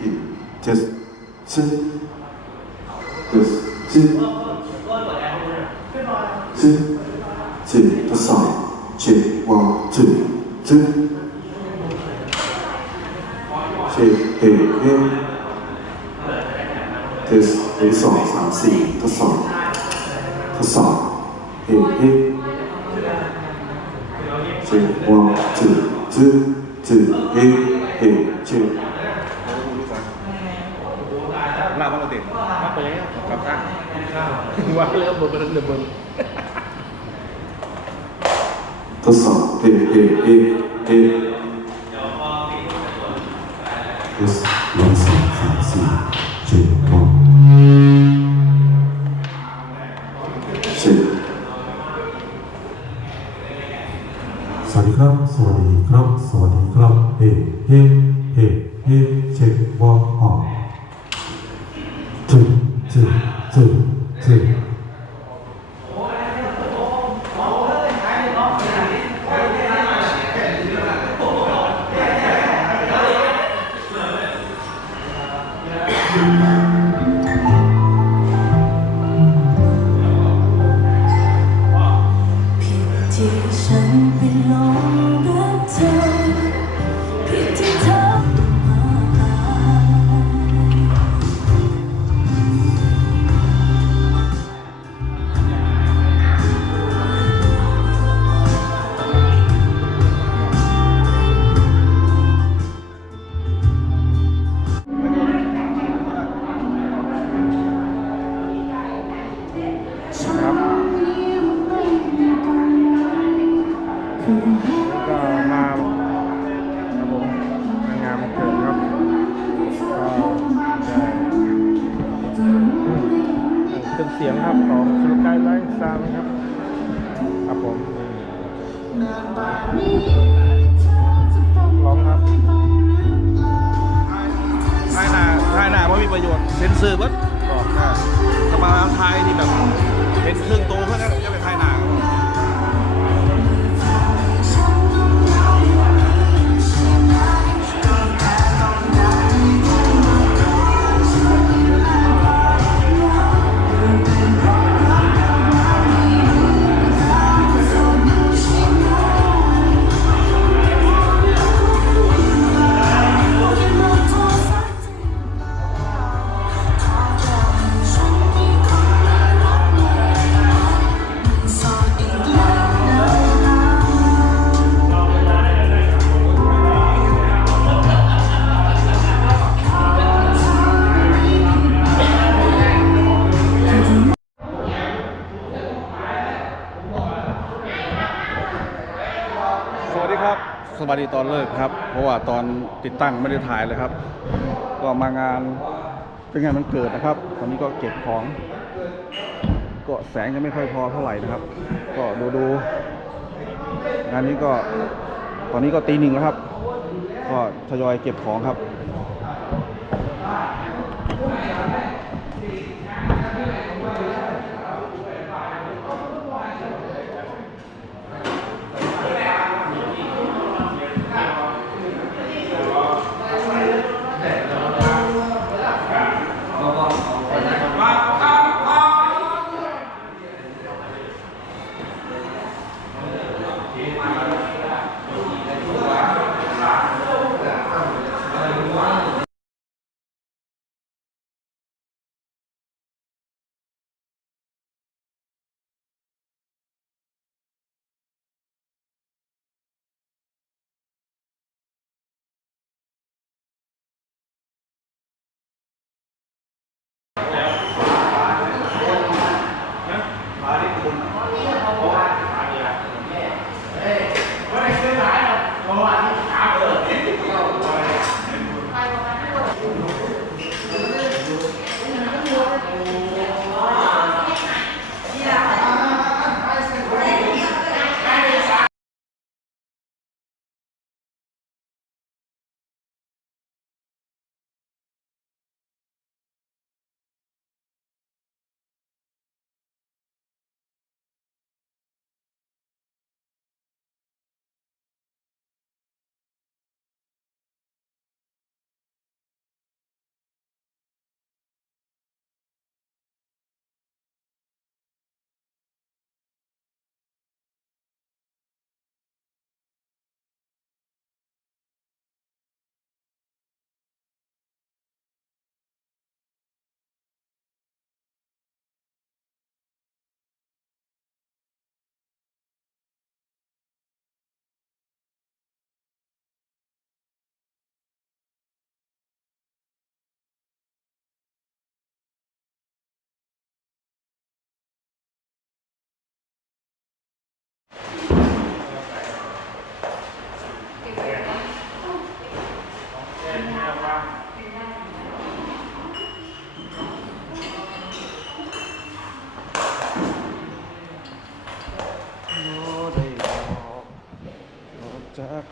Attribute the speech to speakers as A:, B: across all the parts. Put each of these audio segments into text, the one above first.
A: ที่เจสซิเจสซิซิซิทศเจวันจึจึเจเฮเฮเจสเฮสองสามสี่ทศทศเฮเฮเจวันจึจึจึเฮเฮ
B: เจ กับข้าง
C: ข้าวว่าแล้วบนบนบน
A: ทดสอบเฮ้เฮ้เฮ้เฮ้ test หนึ่งสองสามสี่ check one check
D: สวัสดีครับ สวัสดีครับ สวัสดีครับเฮ้เฮ้เฮ้เฮ้เช็ค
E: รั
B: สียงครับของสุรกายไลฟ์ซาวครับ ครับผมร้องครับท้ายหน้าท้ายหน้าว่ามีประโยชน์ เซ็นเซอร์เบัดบอกได้กระบาทายที่แบบเป็นเครื่องโต สวัสดีตอนเลิกครับ เพราะว่าตอนติดตั้งไม่ได้ถ่ายเลยครับ ก็มางานเป็นงานมันเกิดนะครับ ตอนนี้ก็เก็บของ ก็แสงจะไม่ค่อยพอเท่าไหร่นะครับ ก็ดูดูงานนี้ก็ตอนนี้ก็ตีหนึ่งแล้วครับ ก็ทยอยเก็บของครับ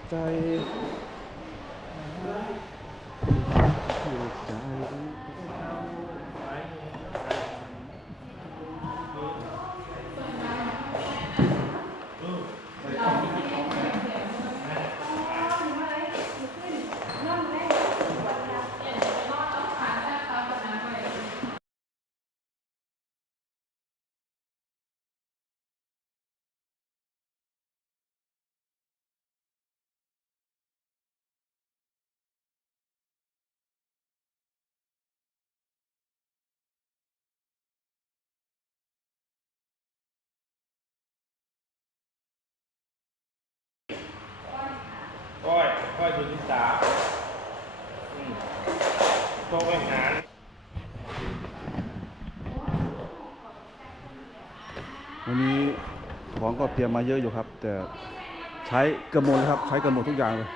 B: 在。 ก้
C: อยก้อยสุนิสาอืมโชคไม่หาน
B: วันนี้ของก็เตรียมมาเยอะอยู่ครับ แต่ใช้กระมดเลครับ ใช้กระหมดทุกอย่างเลย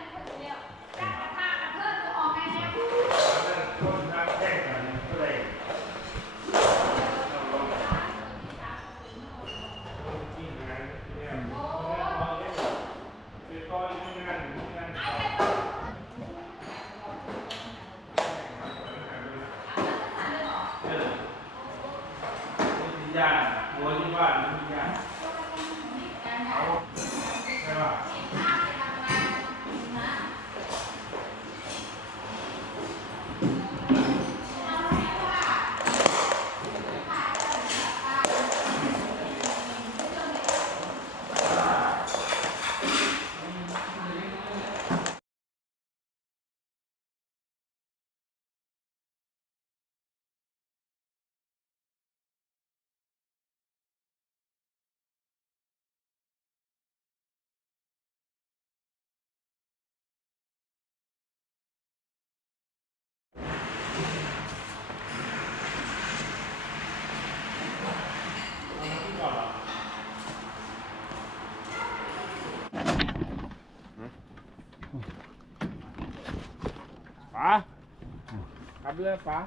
C: ยาหัวที่บ้านมันมียาเขาใช่ป่ะ ป๋าขับเรือป๋า